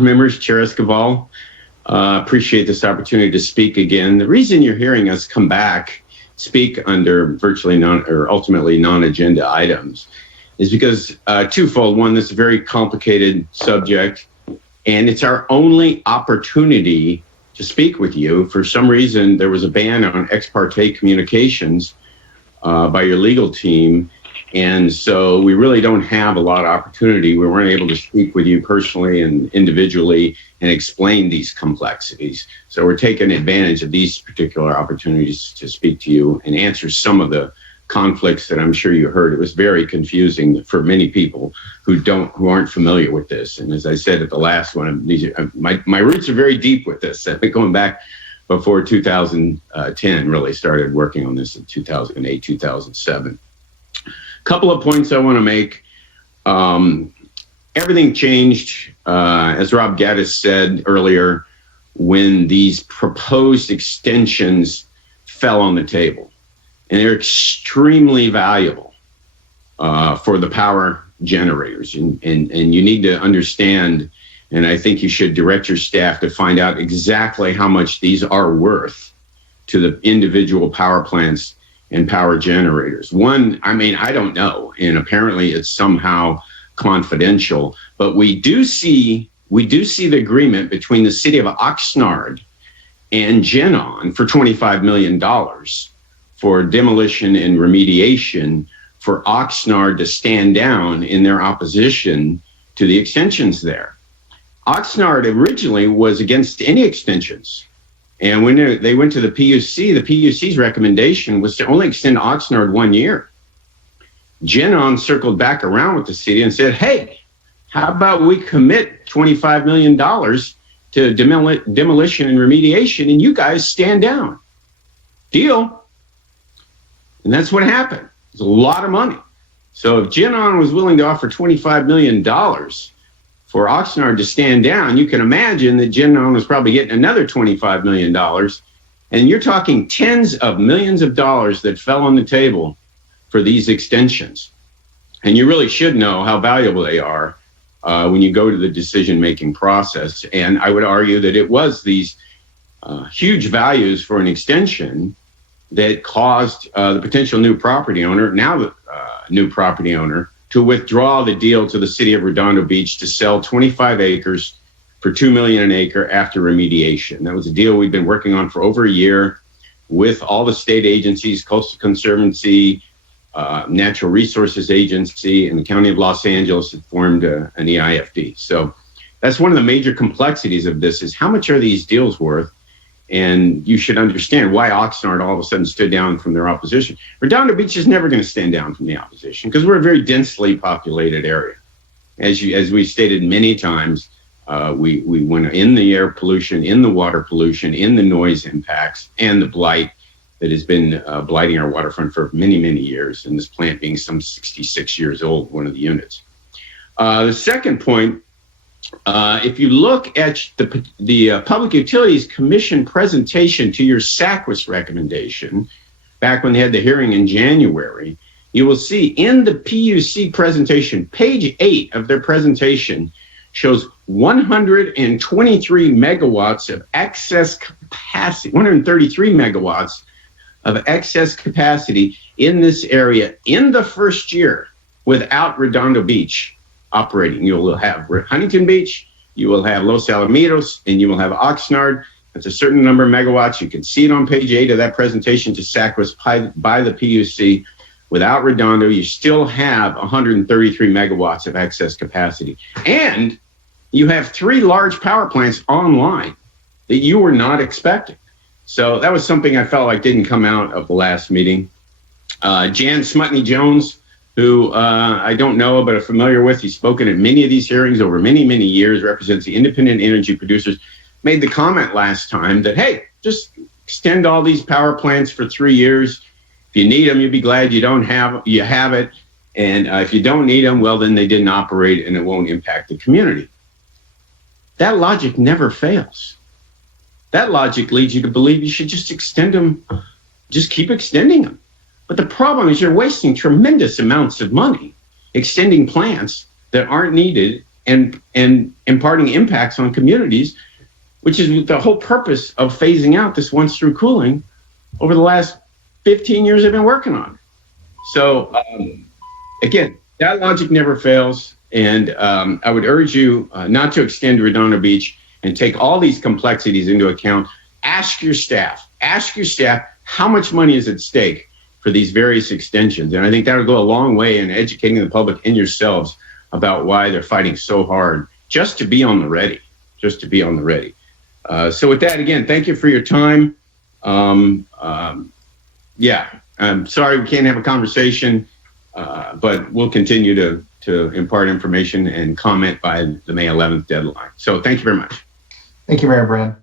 Members, Chair Escobar, appreciate this opportunity to speak again. The reason you're hearing us come back, speak under virtually ultimately non-agenda items is because twofold. One, this is a very complicated subject, and it's our only opportunity to speak with you. For some reason, there was a ban on ex parte communications by your legal team. And so we really don't have a lot of opportunity. We weren't able to speak with you personally and individually and explain these complexities. So we're taking advantage of these particular opportunities to speak to you and answer some of the conflicts that I'm sure you heard. It was very confusing for many people who aren't familiar with this. And as I said at the last one, my roots are very deep with this. I've been going back before 2010, really started working on this in 2008, 2007. Couple of points I want to make. Everything changed, as Rob Gaddis said earlier, when these proposed extensions fell on the table. And they're extremely valuable for the power generators. And you need to understand, and I think you should direct your staff to find out exactly how much these are worth to the individual power plants and power generators. One, I don't know, and apparently it's somehow confidential, but we do see the agreement between the city of Oxnard and GenOn for $25 million for demolition and remediation for Oxnard to stand down in their opposition to the extensions there. Oxnard originally was against any extensions. And when they went to the PUC's recommendation was to only extend Oxnard 1 year. GenOn circled back around with the city and said, hey, how about we commit $25 million to demolition and remediation, and you guys stand down? Deal. And that's what happened. It's a lot of money. So if GenOn was willing to offer $25 million for Oxnard to stand down, you can imagine that GenOn was probably getting another $25 million. And you're talking tens of millions of dollars that fell on the table for these extensions. And you really should know how valuable they are when you go to the decision-making process. And I would argue that it was these huge values for an extension that caused the potential new property owner, now the new property owner, to withdraw the deal to the city of Redondo Beach to sell 25 acres for $2 million an acre after remediation. That was a deal we've been working on for over a year with all the state agencies, Coastal Conservancy, Natural Resources Agency, and the County of Los Angeles had formed an EIFD. So that's one of the major complexities of this is how much are these deals worth? And you should understand why Oxnard all of a sudden stood down from their opposition. Redondo Beach is never going to stand down from the opposition because we're a very densely populated area. As we stated many times, we went in the air pollution, in the water pollution, in the noise impacts, and the blight that has been blighting our waterfront for many, many years, and this plant being some 66 years old, one of the units. The second point, if you look at the Public Utilities Commission presentation to your SACWIS recommendation, back when they had the hearing in January, you will see in the PUC presentation, page 8 of their presentation shows 123 megawatts of excess capacity, 133 megawatts of excess capacity in this area in the first year without Redondo Beach operating. You will have Huntington Beach, you will have Los Alamitos, and you will have Oxnard. That's a certain number of megawatts. You can see it on page 8 of that presentation to SACWIS by the PUC. Without Redondo, you still have 133 megawatts of excess capacity. And you have 3 large power plants online that you were not expecting. So that was something I felt like didn't come out of the last meeting. Jan Smutney-Jones, who I don't know but are familiar with. He's spoken at many of these hearings over many, many years, represents the independent energy producers, made the comment last time that, hey, just extend all these power plants for 3 years. If you need them, you'll be glad you have it. And if you don't need them, well, then they didn't operate and it won't impact the community. That logic never fails. That logic leads you to believe you should just extend them, just keep extending them. But the problem is you're wasting tremendous amounts of money extending plants that aren't needed and imparting impacts on communities, which is the whole purpose of phasing out this once-through cooling over the last 15 years I've been working on. So again, that logic never fails. And I would urge you not to extend to Redondo Beach and take all these complexities into account. Ask your staff how much money is at stake for these various extensions. And I think that would go a long way in educating the public and yourselves about why they're fighting so hard just to be on the ready, So with that, again, thank you for your time. Yeah, I'm sorry we can't have a conversation, but we'll continue to impart information and comment by the May 11th deadline. So thank you very much. Thank you, Mayor Brand.